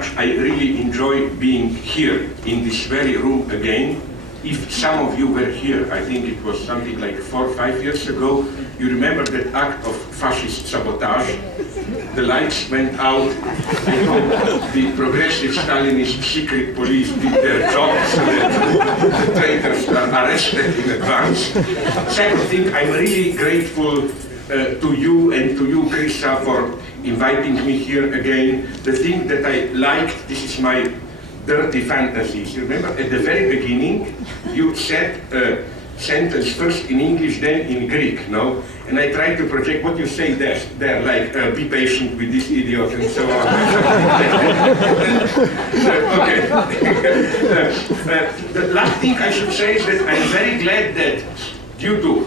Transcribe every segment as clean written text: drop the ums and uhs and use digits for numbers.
much I really enjoy being here in this very room again. If some of you were here, I think it was something like 4 or 5 years ago, you remember that act of fascist sabotage? The lights went out. I hope the progressive Stalinist secret police did their job so that the traitors are arrested in advance. Second thing, I'm really grateful to you and to you, Krista, for inviting me here again. The thing that I liked, this is my dirty fantasies. You remember at the very beginning, you said a sentence first in English, then in Greek, no? And I tried to project what you say there like, be patient with this idiot and so on. Okay. The last thing I should say is that I'm very glad that due to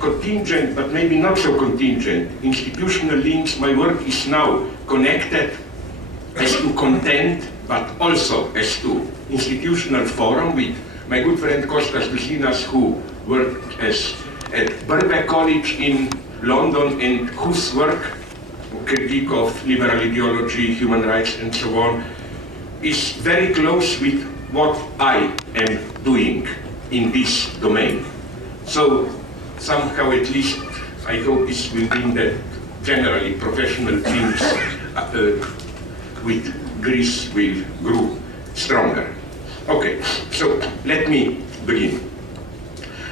contingent, but maybe not so contingent, institutional links, my work is now connected as to content, but also as to institutional forum with my good friend Kostas Dusinas, who worked at Birkbeck College in London and whose work, critique of liberal ideology, human rights and so on, is very close with what I am doing in this domain. So somehow at least I hope this will mean that generally professional teams with Greece will grow stronger. Okay, so let me begin.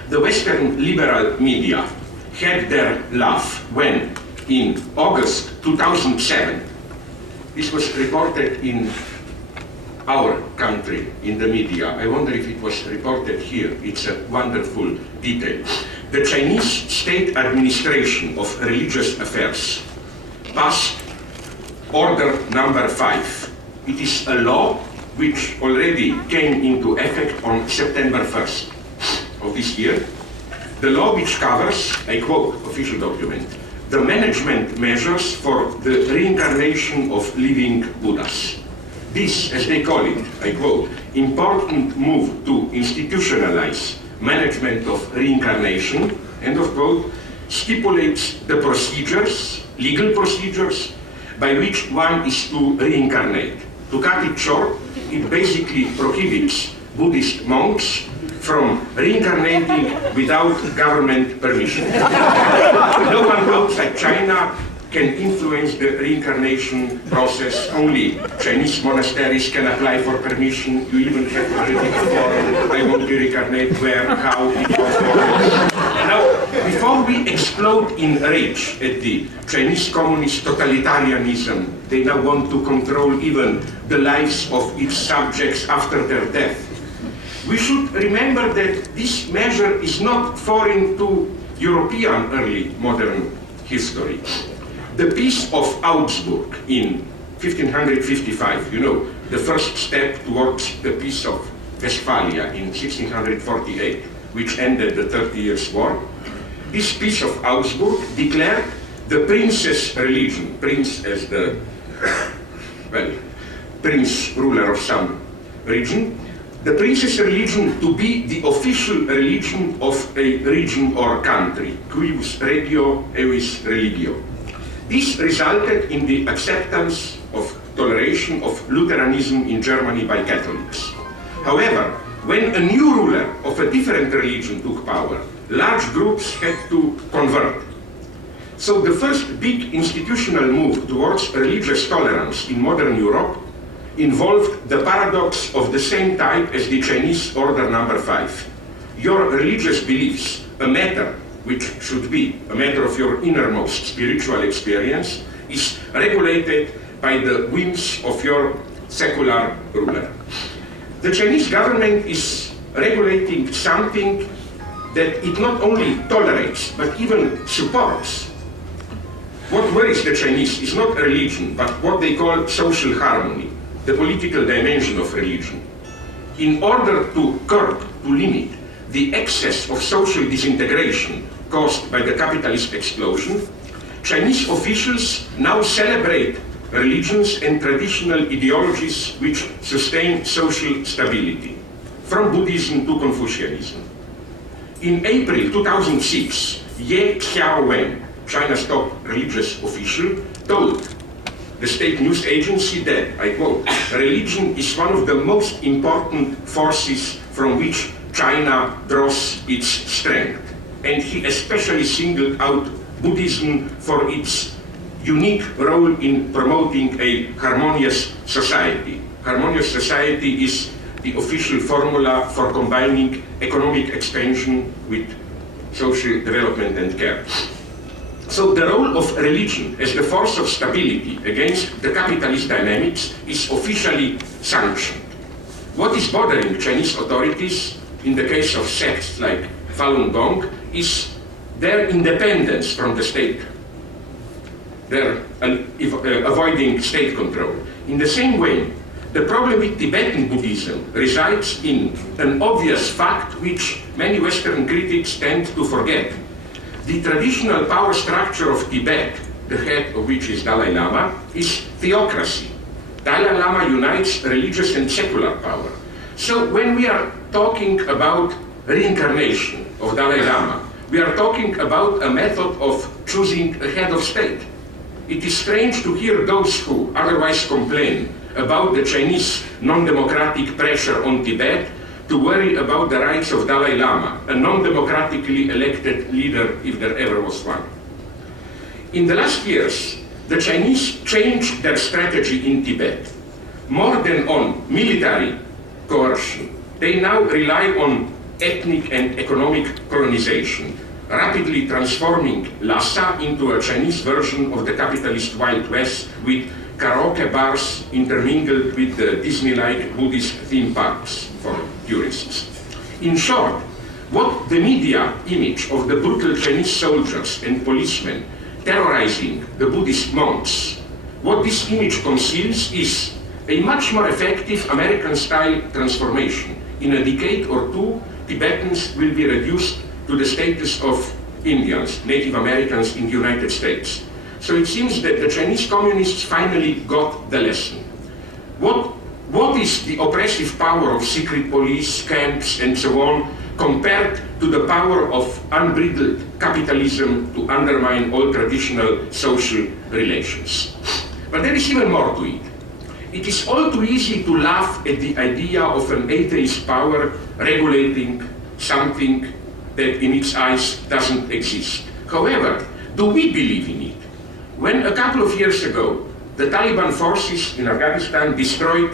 The Western liberal media had their laugh when, in August 2007, this was reported in our country, in the media. I wonder if it was reported here. It's a wonderful detail. The Chinese State Administration of Religious Affairs passed Order number 5. It is a law which already came into effect on September 1st of this year. The law which covers, I quote, official document, the management measures for the reincarnation of living Buddhas. This, as they call it, I quote, important move to institutionalize management of reincarnation, end of quote, stipulates the procedures, legal procedures, by which one is to reincarnate. To cut it short, it basically prohibits Buddhist monks from reincarnating without government permission. No one outside China can influence the reincarnation process. Only Chinese monasteries can apply for permission. You even have to already perform, I want to reincarnate where, how, in what form. Now, before we explode in rage at the Chinese communist totalitarianism, they now want to control even the lives of its subjects after their death. We should remember that this measure is not foreign to European early modern history. The Peace of Augsburg in 1555, you know, the first step towards the Peace of Westphalia in 1648, which ended the 30 Years' War. This Peace of Augsburg declared the prince's religion, prince as the, well, prince ruler of some region, the prince's religion to be the official religion of a region or country, cuius regio, eius religio. This resulted in the acceptance of toleration of Lutheranism in Germany by Catholics. However, when a new ruler of a different religion took power, large groups had to convert. So the first big institutional move towards religious tolerance in modern Europe involved the paradox of the same type as the Chinese Order number 5. Your religious beliefs, a matter which should be a matter of your innermost spiritual experience, is regulated by the whims of your secular ruler. The Chinese government is regulating something that it not only tolerates, but even supports. What worries the Chinese is not religion, but what they call social harmony, the political dimension of religion. In order to curb, to limit the excess of social disintegration caused by the capitalist explosion, Chinese officials now celebrate religions and traditional ideologies which sustain social stability, from Buddhism to Confucianism. In April 2006, Ye Xiaowen, China's top religious official, told the state news agency, that, I quote, "Religion is one of the most important forces from which China draws its strength." And he especially singled out Buddhism for its unique role in promoting a harmonious society. Harmonious society is the official formula for combining economic expansion with social development and care. So the role of religion as the force of stability against the capitalist dynamics is officially sanctioned. What is bothering Chinese authorities in the case of sects like Falun Gong is their independence from the state. They're avoiding state control. In the same way, the problem with Tibetan Buddhism resides in an obvious fact which many Western critics tend to forget. The traditional power structure of Tibet, the head of which is Dalai Lama, is theocracy. Dalai Lama unites religious and secular power. So when we are talking about reincarnation of Dalai Lama, we are talking about a method of choosing a head of state. It is strange to hear those who otherwise complain about the Chinese non-democratic pressure on Tibet to worry about the rights of Dalai Lama, a non-democratically elected leader if there ever was one. In the last years, the Chinese changed their strategy in Tibet. More than on military coercion, they now rely on ethnic and economic colonization, rapidly transforming Lhasa into a Chinese version of the capitalist Wild West with karaoke bars intermingled with the Disney-like Buddhist theme parks for tourists. In short, what the media image of the brutal Chinese soldiers and policemen terrorizing the Buddhist monks, what this image conceals is a much more effective American-style transformation. In a decade or two, Tibetans will be reduced to the status of Indians, Native Americans in the United States. So it seems that the Chinese communists finally got the lesson. What is the oppressive power of secret police, camps, and so on, compared to the power of unbridled capitalism to undermine all traditional social relations? But there is even more to it. It is all too easy to laugh at the idea of an atheist power regulating something that in its eyes doesn't exist. However, do we believe in it? When a couple of years ago, the Taliban forces in Afghanistan destroyed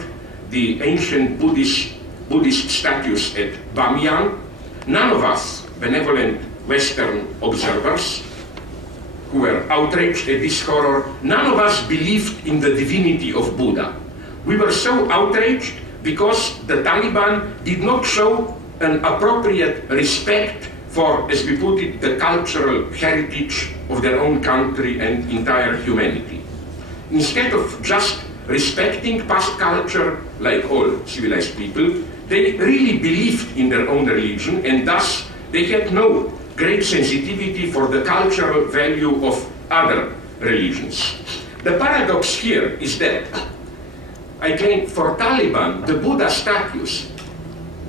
the ancient Buddhist statues at Bamiyan, none of us, benevolent Western observers, who were outraged at this horror, none of us believed in the divinity of Buddha. We were so outraged because the Taliban did not show an appropriate respect for, as we put it, the cultural heritage of their own country and entire humanity. Instead of just respecting past culture, like all civilized people, they really believed in their own religion, and thus they had no great sensitivity for the cultural value of other religions. The paradox here is that, I claim, for Taliban, the Buddha statues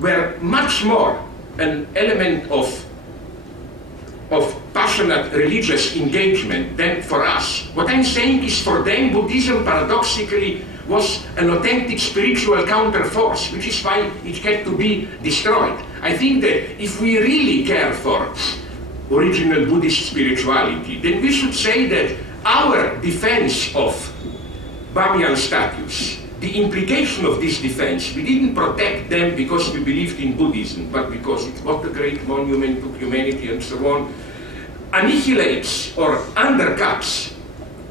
were much more an element of passionate religious engagement than for us. What I'm saying is, for them, Buddhism paradoxically was an authentic spiritual counterforce, which is why it had to be destroyed. I think that if we really care for original Buddhist spirituality, then we should say that our defense of Bamiyan statues, the implication of this defense, we didn't protect them because we believed in Buddhism, but because it was a great monument to humanity and so on, annihilates or undercuts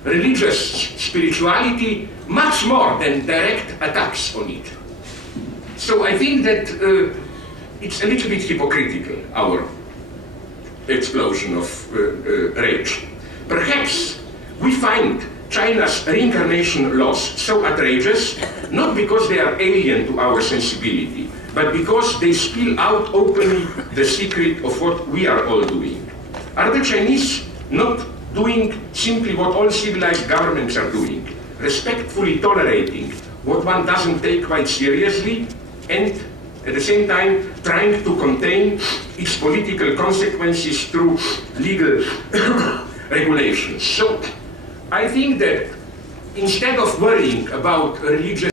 religious spirituality much more than direct attacks on it. So I think that it's a little bit hypocritical, our explosion of rage. Perhaps we find China's reincarnation laws so outrageous, not because they are alien to our sensibility, but because they spill out openly the secret of what we are all doing. Are the Chinese not doing simply what all civilized governments are doing, respectfully tolerating what one doesn't take quite seriously, and at the same time trying to contain its political consequences through legal regulations? So I think that instead of worrying about religious